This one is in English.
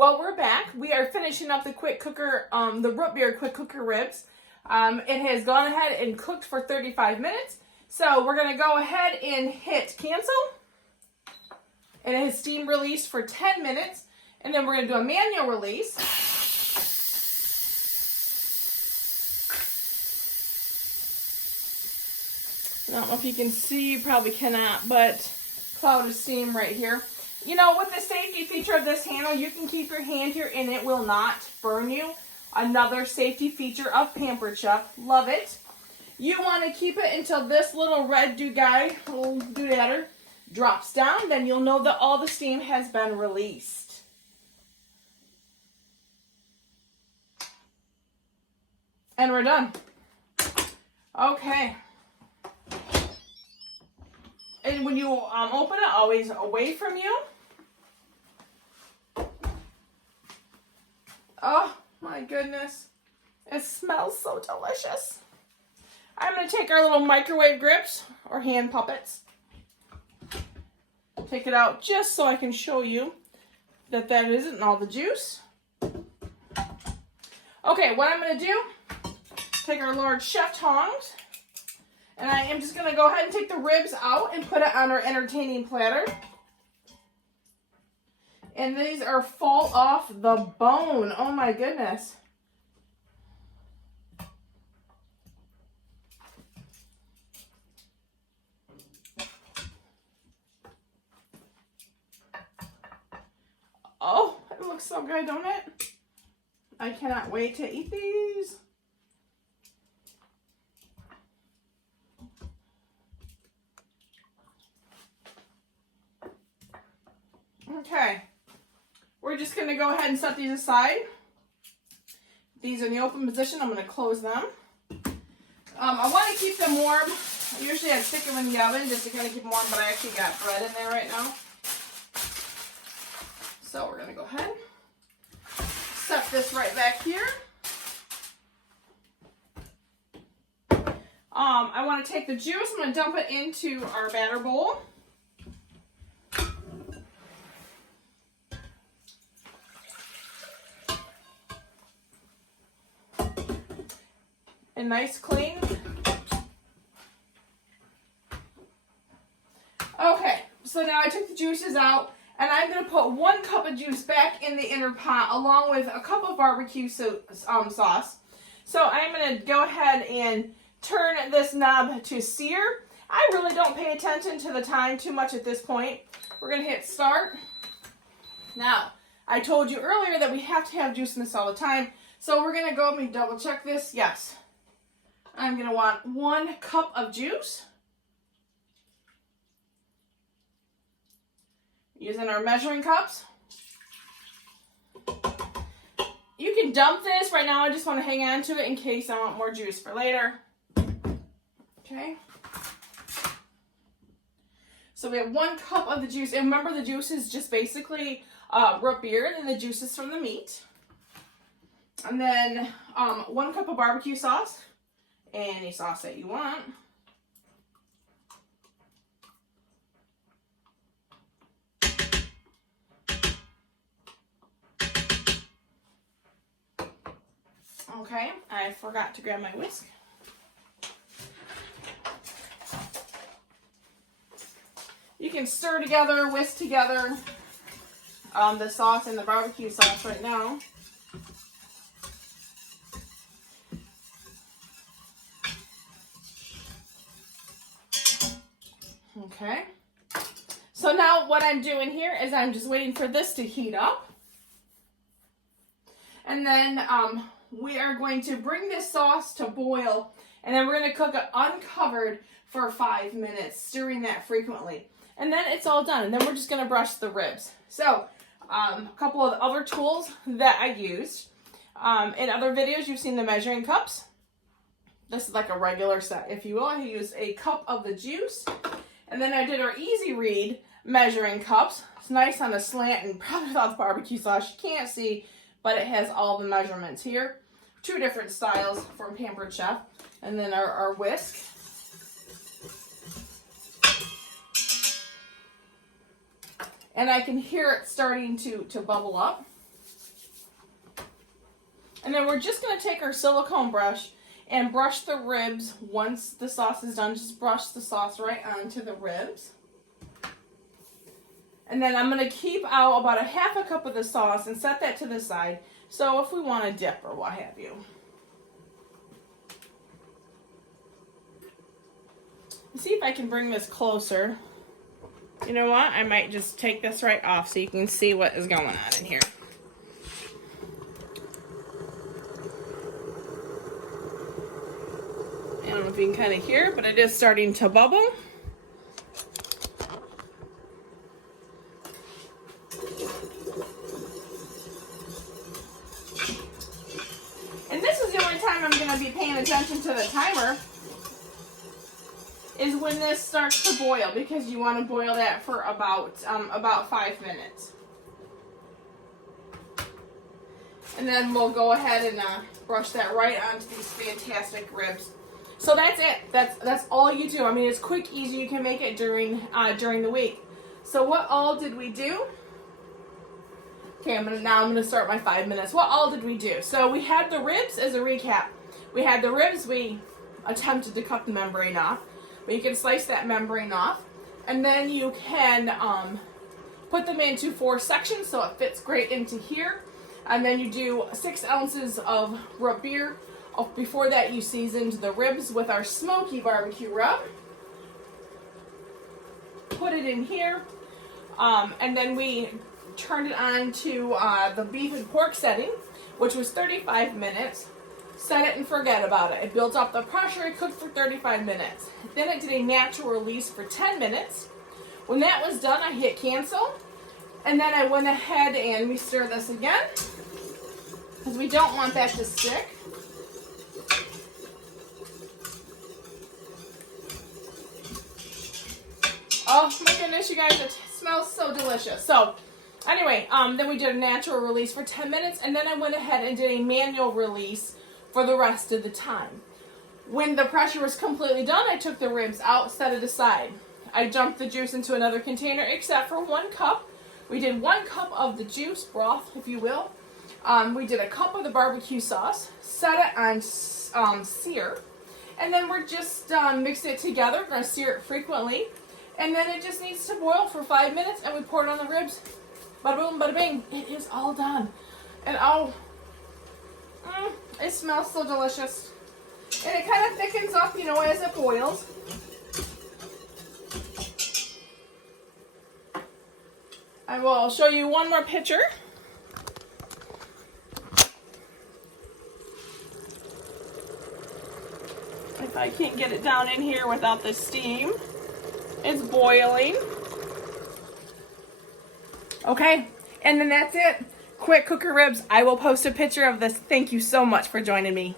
Well, we're back. We are finishing up the quick cooker, the root beer quick cooker ribs. It has gone ahead and cooked for 35 minutes. So we're going to go ahead and hit cancel. And it has steam released for 10 minutes. And then we're going to do a manual release. I don't know if you can see, you probably cannot, but cloud of steam right here. You know, with the safety feature of this handle, you can keep your hand here and it will not burn you. Another safety feature of Pampered Chef. Love it. You want to keep it until this little red little doodatter, drops down. Then you'll know that all the steam has been released. And we're done. Okay. And when you open it, always away from you. Oh my goodness. It smells so delicious. I'm going to take our little microwave grips or hand puppets. Take it out just so I can show you that isn't all the juice. Okay, what I'm going to do, take our large chef tongs. And I am just going to go ahead and take the ribs out and put it on our entertaining platter. And these are fall off the bone. Oh my goodness. Oh, it looks so good, don't it? I cannot wait to eat these. Okay, we're just going to go ahead and set these aside. These are in the open position. I'm going to close them. I want to keep them warm. Usually I stick them in the oven just to kind of keep them warm, but I actually got bread in there right now. So we're going to go ahead, set this right back here. I want to take the juice. I'm going to dump it into our batter bowl. And nice clean. Okay, so now I took the juices out and I'm going to put 1 cup of juice back in the inner pot along with a cup of barbecue sauce. So I'm going to go ahead and turn this knob to sear. I really don't pay attention to the time too much at this point. We're going to hit start. Now, I told you earlier that we have to have juice in this all the time. So we're going to go, let me double check this. Yes. I'm going to want 1 cup of juice. Using our measuring cups. You can dump this. Right now I just want to hang on to it in case I want more juice for later. Okay. So we have 1 cup of the juice. And remember, the juice is just basically root beer and the juices from the meat. And then 1 cup of barbecue sauce. Any sauce that you want. Okay, I forgot to grab my whisk. You can stir together, whisk together the sauce and the barbecue sauce right now. Okay, so now what I'm doing here is I'm just waiting for this to heat up. And then we are going to bring this sauce to boil, and then we're going to cook it uncovered for 5 minutes, stirring that frequently. And then it's all done, and then we're just going to brush the ribs. So a couple of other tools that I used. In other videos, you've seen the measuring cups. This is like a regular set, if you will. I used a cup of the juice. And then I did our Easy Read measuring cups. It's nice on a slant and probably without the barbecue sauce. You can't see, but it has all the measurements here. 2 different styles from Pampered Chef. And then our whisk. And I can hear it starting to bubble up. And then we're just going to take our silicone brush and brush the ribs. Once the sauce is done, just brush the sauce right onto the ribs. And then I'm going to keep out about a half a cup of the sauce and set that to the side. So if we want to dip or what have you. Let's see if I can bring this closer. You know what? I might just take this right off so you can see what is going on in here. I don't know if you can kind of hear, but it is starting to bubble. And this is the only time I'm going to be paying attention to the timer, is when this starts to boil, because you want to boil that for about 5 minutes. And then we'll go ahead and brush that right onto these fantastic ribs. So that's it. That's all you do. I mean, it's quick, easy. You can make it during the week. So what all did we do? Okay, I'm gonna start my 5 minutes. What all did we do? So we had the ribs as a recap. We had the ribs. We attempted to cut the membrane off, but you can slice that membrane off, and then you can put them into 4 sections so it fits great into here. And then you do 6 ounces of root beer. Before that, you seasoned the ribs with our smoky barbecue rub. Put it in here, and then we turned it on to the beef and pork setting, which was 35 minutes. Set it and forget about it. It built up the pressure. It cooked for 35 minutes. Then it did a natural release for 10 minutes. When that was done, I hit cancel, and then I went ahead and we stir this again, because we don't want that to stick. Oh my goodness, you guys, it smells so delicious. So anyway, then we did a natural release for 10 minutes, and then I went ahead and did a manual release for the rest of the time. When the pressure was completely done, I took the ribs out, set it aside. I dumped the juice into another container, except for 1 cup. We did 1 cup of the juice, broth, if you will. We did a cup of the barbecue sauce, set it on sear, and then we're just mixed it together. We're going to sear it frequently. And then it just needs to boil for 5 minutes, and we pour it on the ribs. Bada boom, bada bing. It is all done. And it smells so delicious. And it kind of thickens up, you know, as it boils. I will show you one more picture. If I can't get it down in here without the steam. It's boiling. Okay, and then that's it. Quick cooker ribs. I will post a picture of this. Thank you so much for joining me.